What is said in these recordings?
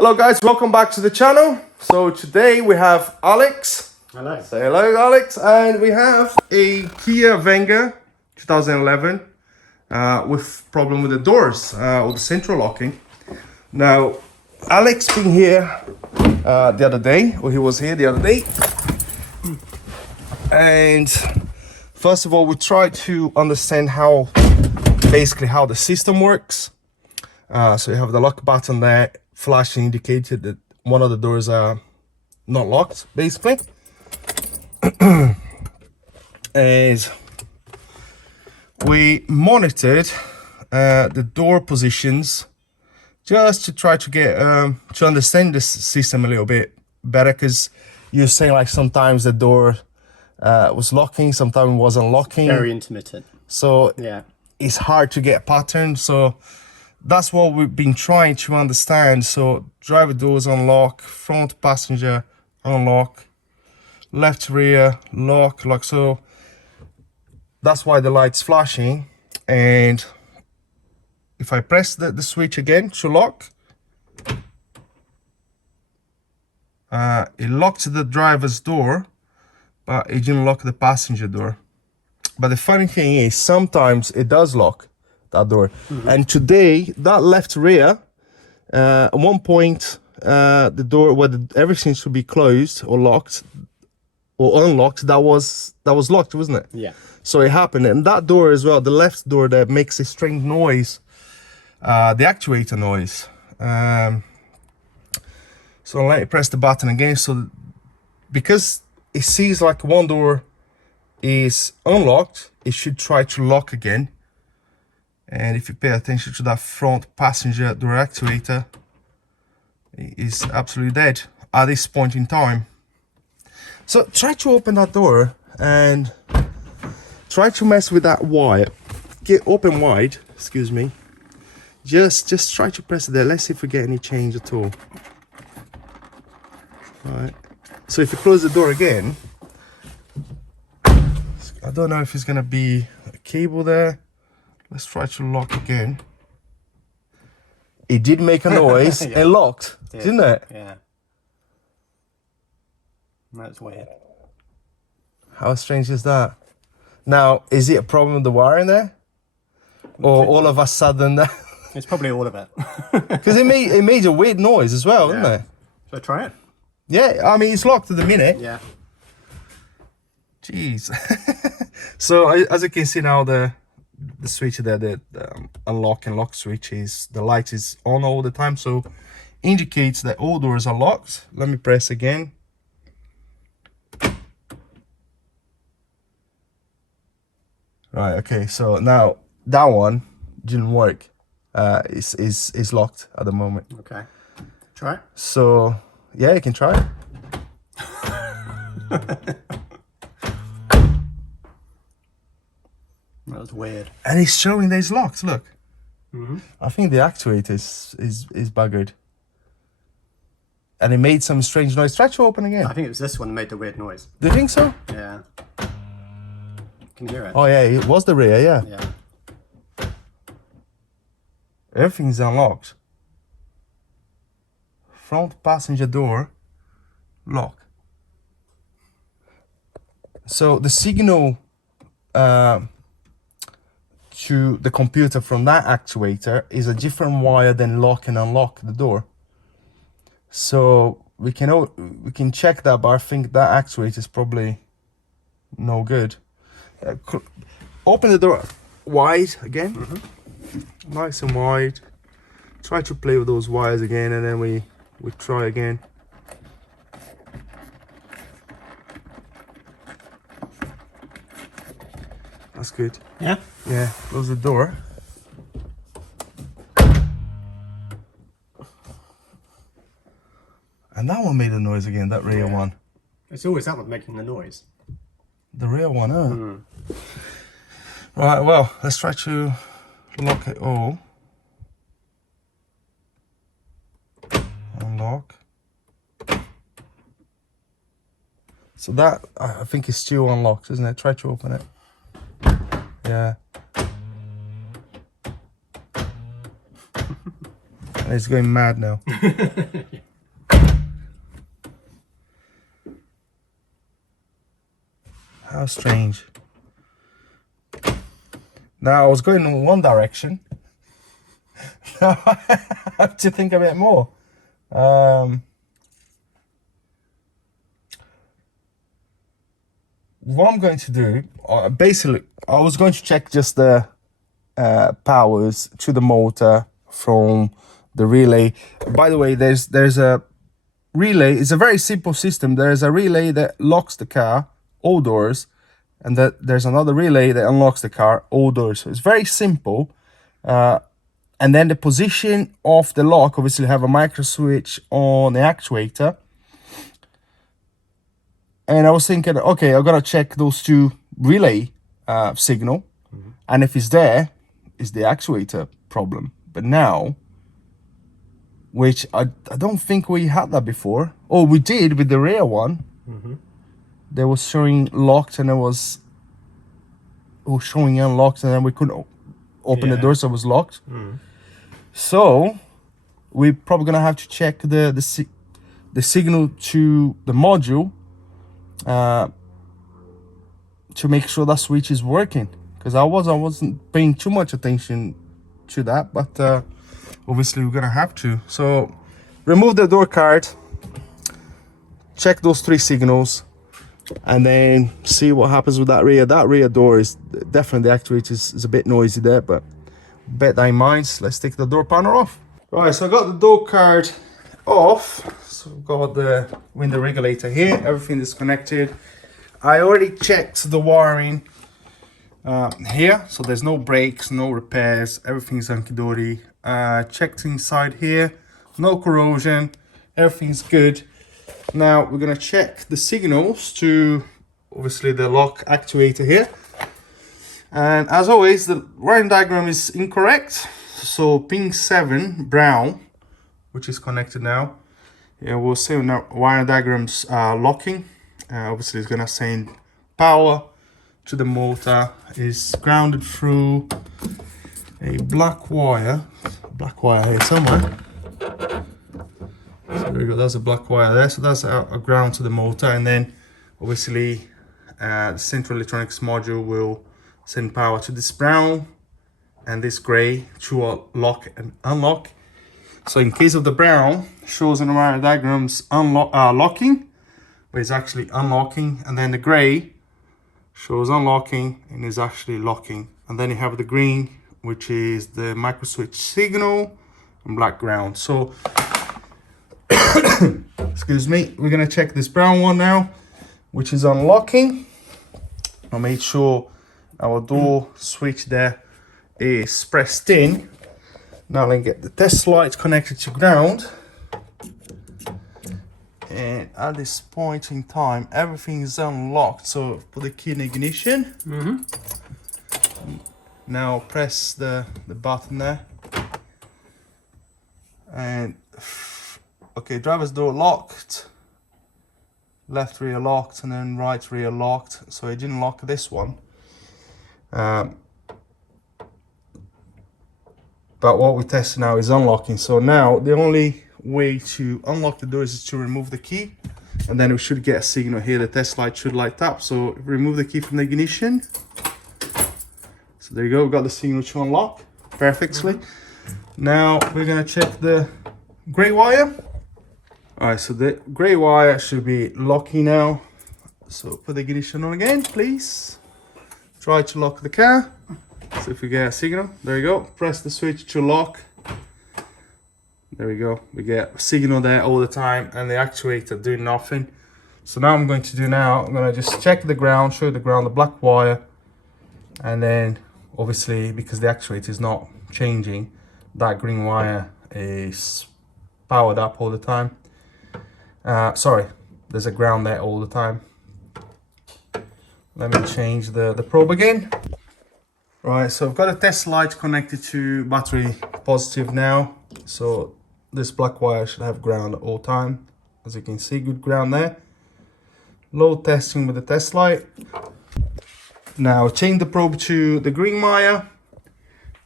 Hello guys, welcome back to the channel. So today we have Alex. Hello. Say hello Alex. And we have a Kia Venga 2011 with problem with the doors or the central locking. Now Alex been here the other day, or he was here the other day. And first of all, we tried to understand basically how the system works. So you have the lock button there, flashing indicated that one of the doors are not locked, basically. And we monitored the door positions just to try to get to understand this system a little bit better, because you're saying like sometimes the door was locking, sometimes it wasn't locking. Very intermittent. So yeah, it's hard to get a pattern. So that's what we've been trying to understand. So driver doors unlock, front passenger unlock, left rear lock. So that's why the light's flashing. And if I press the switch again to lock, it locked the driver's door, but it didn't lock the passenger door. But the funny thing is, sometimes it does lock that door. Mm-hmm. And today, that left rear, at one point, the door where everything should be closed or locked or unlocked, that was locked, wasn't it? Yeah. So it happened. And that door as well, the left door that makes a strange noise, the actuator noise. So let me press the button again. So because it sees like one door is unlocked, it should try to lock again. And if you pay attention to that front passenger door actuator, it is absolutely dead at this point in time. So try to open that door and try to mess with that wire. Get open wide, excuse me. Just try to press it there. Let's see if we get any change at all. All right. So if you close the door again, I don't know if it's gonna be a cable there. Let's try to lock again. It did make a noise. Yeah. It locked, didn't it? Yeah. That's weird. How strange is that? Now, is it a problem with the wiring there? Or all of a sudden... It's probably all of it. Because it made a weird noise as well, didn't it? Should I try it? Yeah, I mean, it's locked at the minute. Yeah. Jeez. So, as you can see now, the switch there, the unlock and lock switch, the light is on all the time, so indicates that all doors are locked. Let me press again. Right, okay, so now that one didn't work. It's locked at the moment. Okay. Try it. So yeah, you can try it. That was weird. And it's showing that it's locked, look. Mm-hmm. I think the actuator is buggered. And it made some strange noise. Try to open again. I think it was this one that made the weird noise. Do you think so? Yeah. Can you hear it? Oh yeah, it was the rear, yeah. Yeah. Everything's unlocked. Front passenger door, lock. So the signal to the computer from that actuator is a different wire than lock and unlock the door. So we can check that, but I think that actuator is probably no good. Open the door wide again. Mm-hmm. Nice and wide. Try to play with those wires again, and then we try again. That's good. Yeah? Yeah, close the door. And that one made a noise again, that rear one. It's always that one making the noise. The rear one, huh? Mm. Right, well, let's try to lock it all. Unlock. So that, I think, is still unlocked, isn't it? Try to open it. Yeah. It's going mad now. Yeah. How strange. Now I was going in one direction. Now I have to think a bit more. What I'm going to do, basically, I was going to check just the powers to the motor from the relay. By the way, there's a relay. It's a very simple system. There's a relay that locks the car, all doors, and there's another relay that unlocks the car, all doors. So it's very simple. And then the position of the lock, obviously have a micro switch on the actuator. And I was thinking, okay, I'm gonna check those two relay signal, and if it's there, it's the actuator problem. But now, which I don't think we had that before. Oh, we did with the rear one. They was showing locked, and it was showing unlocked, and then we couldn't open the door, so it was locked. So we're probably gonna have to check the signal to the module to make sure that switch is working, because I wasn't paying too much attention to that, but obviously we're gonna have to. So remove the door card, check those three signals, and then see what happens with that rear. That rear door is definitely, the actuator is a bit noisy there, but bear that in mind. Let's take the door panel off. Right, so I got the door card off. So I've got the window regulator here, everything is connected. I already checked the wiring here, so there's no breaks, no repairs, everything's hunky-dory. Checked inside here, no corrosion, everything's good. Now we're gonna check the signals to obviously the lock actuator here. And as always, the wiring diagram is incorrect. So pin 7 brown, which is connected now. Yeah, we'll see when the wiring diagram's locking. Obviously it's gonna send power to the motor, is grounded through a black wire here somewhere. So there we go, that's a black wire there. So that's a ground to the motor, and then obviously the central electronics module will send power to this brown and this gray to lock and unlock. So in case of the brown, shows in the wiring diagrams locking, but it's actually unlocking, and then the gray shows unlocking and is actually locking. And then you have the green, which is the micro switch signal, and black ground. So excuse me, we're gonna check this brown one now, which is unlocking. I'll make sure our door switch there is pressed in. Now let's get the test light connected to ground. And at this point in time, everything is unlocked. So put the key in ignition. Now press the button there. And okay, driver's door locked. Left rear locked, and then right rear locked. So I didn't lock this one. But what we test now is unlocking. So now the only way to unlock the doors is to remove the key, and then we should get a signal here. The test light should light up. So remove the key from the ignition. So there you go, we got the signal to unlock perfectly. Now we're gonna check the gray wire. All right, so the gray wire should be locking now. So put the ignition on again, please. Try to lock the car. So if we get a signal, there you go. Press the switch to lock. There we go. We get a signal there all the time, and the actuator doing nothing. So now I'm going to I'm gonna just check the ground, show the ground, the black wire, and then obviously because the actuator is not changing, that green wire is powered up all the time. Sorry, there's a ground there all the time. Let me change the probe again. Right, so I've got a test light connected to battery positive now. So this black wire should have ground at all time. As you can see, good ground there. Load testing with the test light. Now change the probe to the green wire.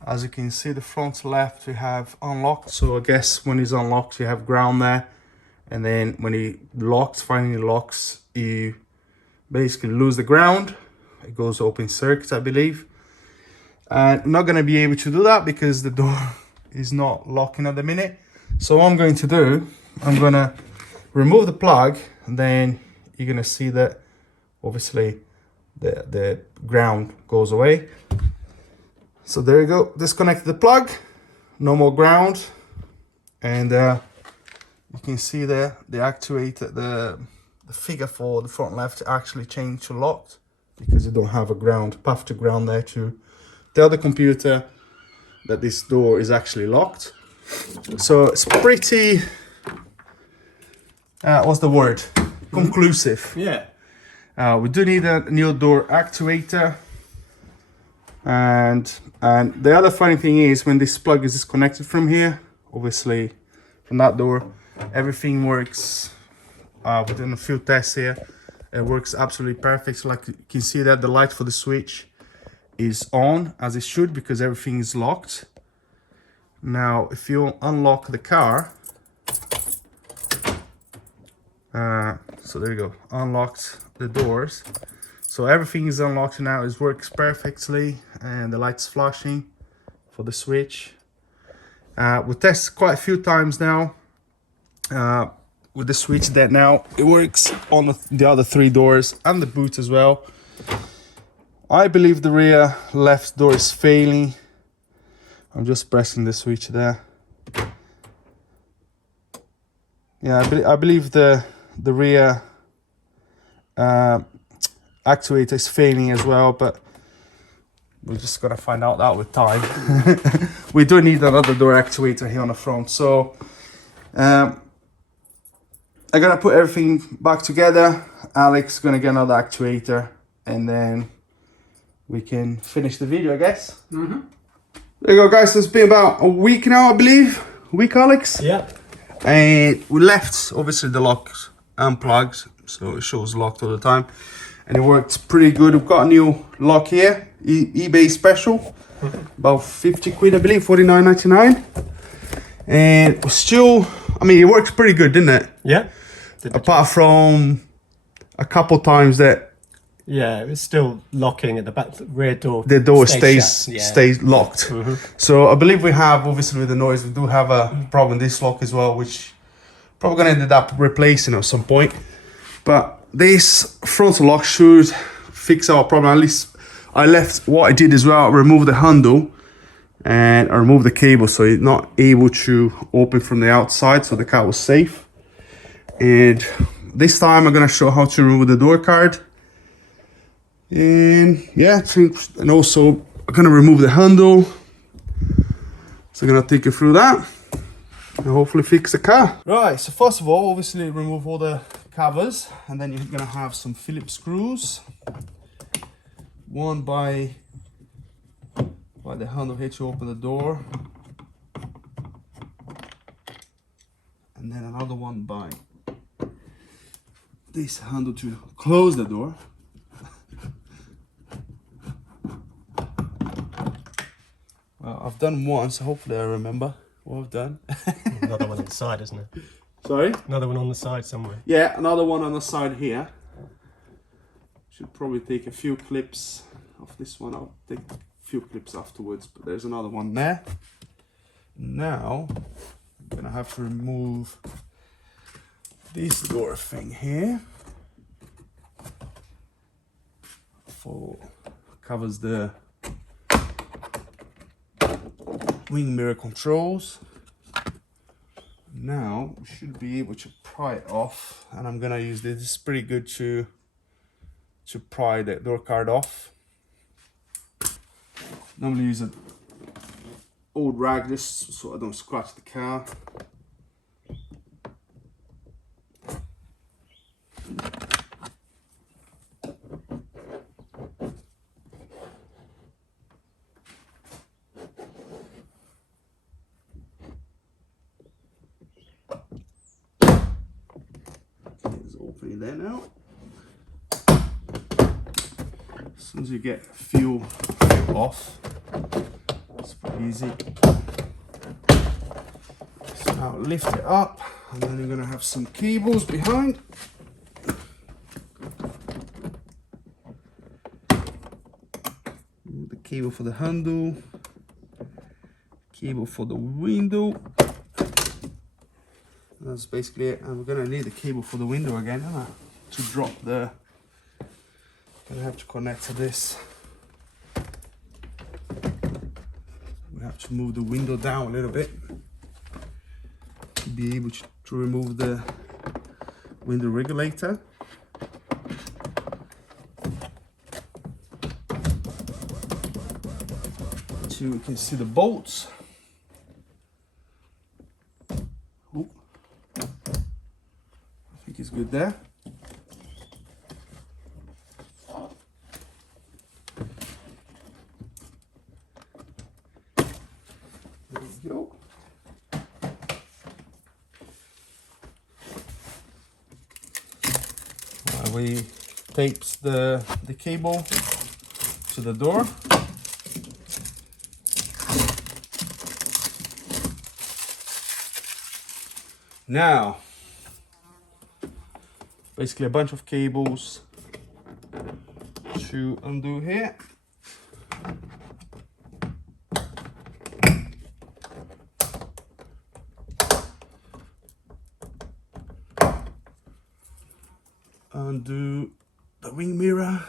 As you can see, the front left we have unlocked. So I guess when it's unlocked, you have ground there. And then when it locks, finally locks, you basically lose the ground. It goes open circuit, I believe. And I'm not going to be able to do that because the door is not locking at the minute. So what I'm going to do, I'm going to remove the plug, and then you're going to see that obviously the ground goes away. So there you go, disconnect the plug, no more ground. And you can see there the actuator, the figure for the front left actually changed to locked because you don't have a ground, path to ground there to tell the computer that this door is actually locked. So it's pretty, what's the word? Conclusive. Yeah. We do need a new door actuator. And the other funny thing is when this plug is disconnected from here, obviously from that door, everything works. We've done a few tests here. It works absolutely perfect. So like you can see that the light for the switch is on as it should because everything is locked. Now if you unlock the car, so there you go, unlocked the doors. So everything is unlocked now, it works perfectly, and the light's flashing for the switch. We tested quite a few times now with the switch that now it works on the other 3 doors and the boot as well. I believe the rear left door is failing. I'm just pressing the switch there. Yeah, I believe the rear actuator is failing as well, but we're just gonna find out that with time. We do need another door actuator here on the front, so I'm gonna put everything back together. Alex is gonna get another actuator, and then we can finish the video, I guess. Mm-hmm. There you go, guys. So it's been about a week now, I believe. A week, Alex? Yeah. And we left, obviously, the locks unplugged, so it shows locked all the time. And it works pretty good. We've got a new lock here, eBay special, about 50 quid, I believe, 49.99. And still, I mean, it works pretty good, didn't it? Yeah. Apart from a couple times that Yeah, it was still locking at the back rear door. the door shut, stays locked. So I believe we have, obviously with the noise, we do have a problem with this lock as well, which probably gonna end up replacing at some point. But this front lock should fix our problem. At least I left what I did as well, I removed the handle and I removed the cable so it's not able to open from the outside, so the car was safe. And this time I'm gonna show how to remove the door card. And yeah, and also I'm gonna remove the handle. So I'm gonna take you through that and hopefully fix the car. Right, so first of all, obviously remove all the covers, and then you're gonna have some Phillips screws. One by the handle here to open the door. And then another one by this handle to close the door. Well, I've done one, so hopefully I remember what I've done. Another one inside, isn't it? Sorry? Another one on the side somewhere. Yeah, another one on the side here. Should probably take a few clips of this one. I'll take a few clips afterwards, but there's another one there. Now, I'm gonna have to remove this door thing here. Covers the wing mirror controls. Now we should be able to pry it off, and I'm gonna use this. This is pretty good to pry the door card off. Normally use an old rag just so I don't scratch the car. There's opening there now. As soon as you get fuel off, it's pretty easy. So now lift it up, and then you're gonna have some cables behind. cable for the handle, cable for the window. That's basically it. And we're gonna need the cable for the window again, to drop the. Gonna have to connect to this. We have to move the window down a little bit to be able to remove the window regulator. So we can see the bolts. Ooh. I think it's good there. There we go. We taped the cable to the door. Now, basically a bunch of cables to undo here. Undo the wing mirror.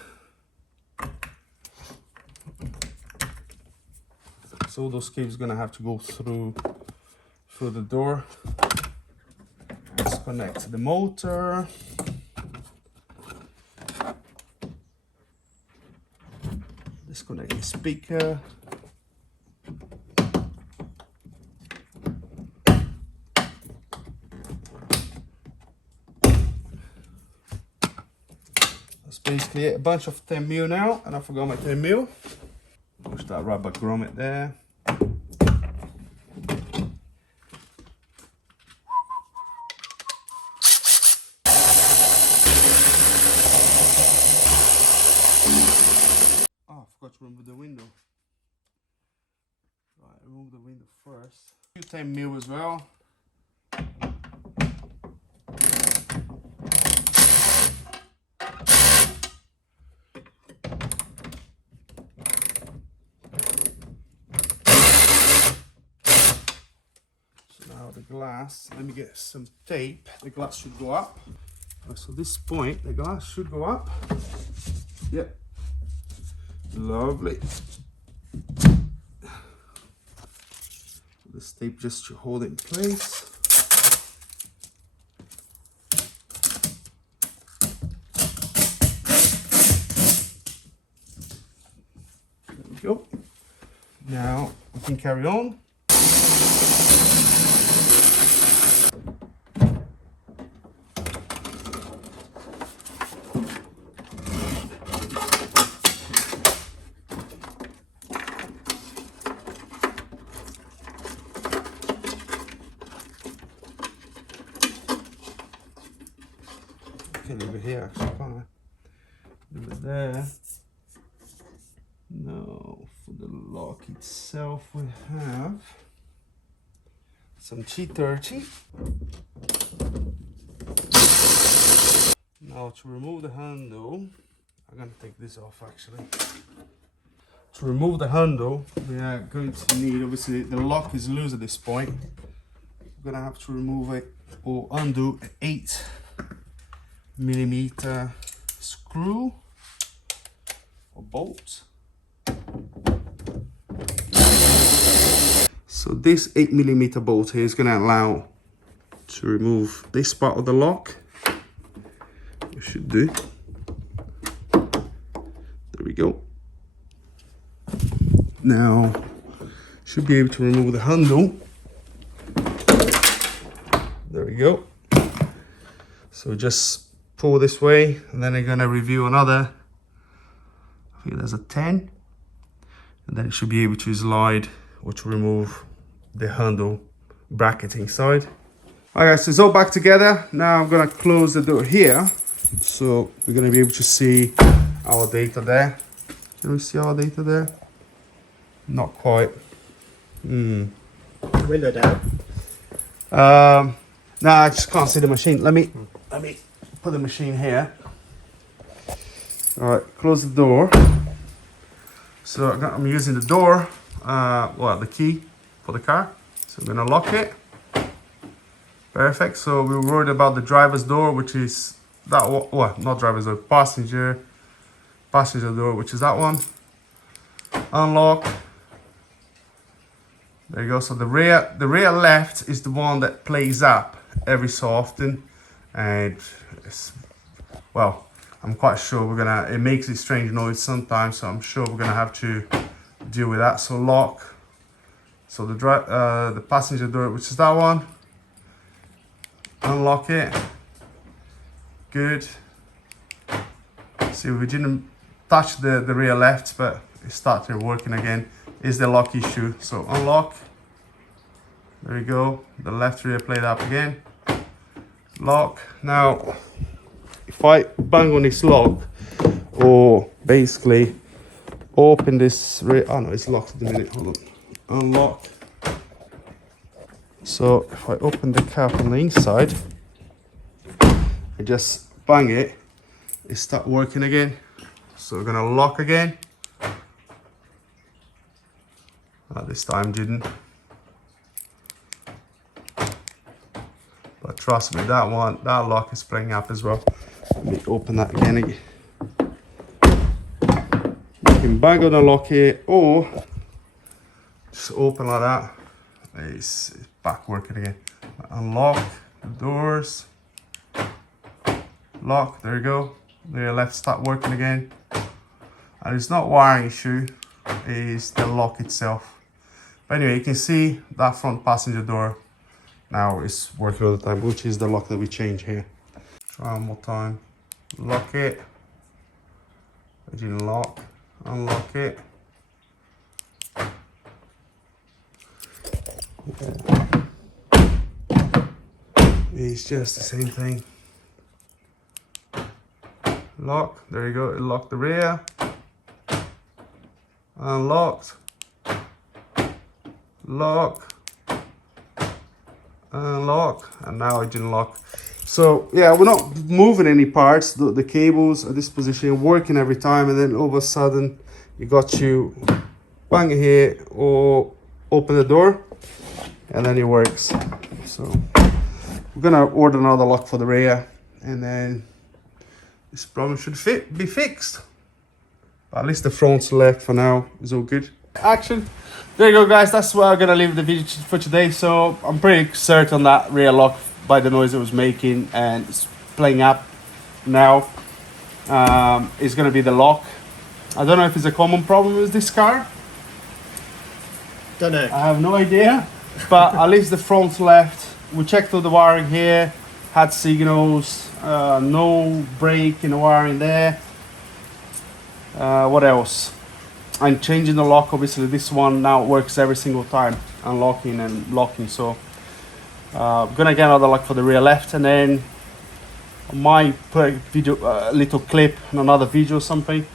So those cables are gonna have to go through the door. Let's connect the motor. Disconnect the speaker. That's basically it. A bunch of 10mm now, and I forgot my 10mm. Push that rubber grommet there. To remove the window. Right, remove the window first. 10mm as well. So now the glass, let me get some tape. The glass should go up. Right, so this point, the glass should go up. Yep. Lovely. This tape just to hold it in place. There we go. Now we can carry on. Leave it here actually, can't I? Leave it there. Now for the lock itself we have some G30. Now to remove the handle, I'm gonna take this off actually. To remove the handle, we are going to need, obviously the lock is loose at this point. We're gonna have to remove it or undo an 8mm screw or bolt. So this 8mm bolt here is going to allow to remove this part of the lock. We should do. There we go. Now should be able to remove the handle. There we go. So just pull this way, and then I'm gonna review another. I think there's a 10, and then it should be able to slide or to remove the handle bracket inside. All right, so it's all back together. Now I'm gonna close the door here, so we're gonna be able to see our data there. Can we see our data there? Not quite. Window down. No, I just can't see the machine. Let me put the machine here. All right, close the door. So I'm using the door, well, the key for the car. So I'm gonna lock it. Perfect. So we were worried about the driver's door, which is that one. Well, not driver's door, passenger door, which is that one. Unlock. There you go. So the rear left is the one that plays up every so often, and it's, well, I'm quite sure it makes a strange noise sometimes, so I'm sure we're gonna have to deal with that. So lock. So the passenger door, which is that one. Unlock it. Good. See, we didn't touch the rear left, but it started working again. Is the lock issue. So unlock. There you go. The left rear played up again. Lock. Now, if I bang on this lock, or basically open this rear, oh no, it's locked at the minute. Hold on. Unlock. So if I open the cap on the inside, I just bang it, it start working again. So we're gonna lock again. This time didn't. But trust me, that lock is playing up as well. Let me open that again. You can bang on the lock here, or just open like that. It's back working again. Unlock the doors. Lock, there you go. The left start working again. And it's not wiring issue, it's the lock itself. But anyway, you can see that front passenger door now is working all the time, which is the lock that we change here. Try one more time. Lock it. It didn't lock. Unlock it. It's just the same thing. Lock, there you go, it locked the rear. Unlocked. Lock. Unlock, and now it didn't lock. So yeah, we're not moving any parts. The cables at this position are working every time, and then all of a sudden you got to bang it here or open the door, and then it works. So we're gonna order another lock for the rear, and then this problem should be fixed. But at least the front's left for now. It's all good. Action. There you go, guys. That's where I'm gonna leave the video for today. So I'm pretty certain that rear lock, by the noise it was making and it's playing up now, is gonna be the lock. I don't know if it's a common problem with this car. Don't know. I have no idea. But at least the front's left. We checked all the wiring here. Had signals. No break in the wiring there. What else? I'm changing the lock. Obviously this one now works every single time, unlocking and locking. So I'm gonna get another lock for the rear left, and then I might put a video, a little clip in another video or something.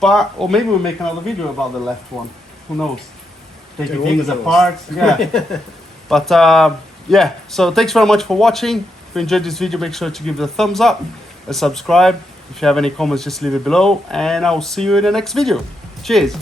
Or maybe we'll make another video about the left one. Who knows? Taking things apart. Yeah. But yeah, so thanks very much for watching. If you enjoyed this video, make sure to give it a thumbs up and subscribe. If you have any comments, just leave it below, and I'll see you in the next video. Cheers.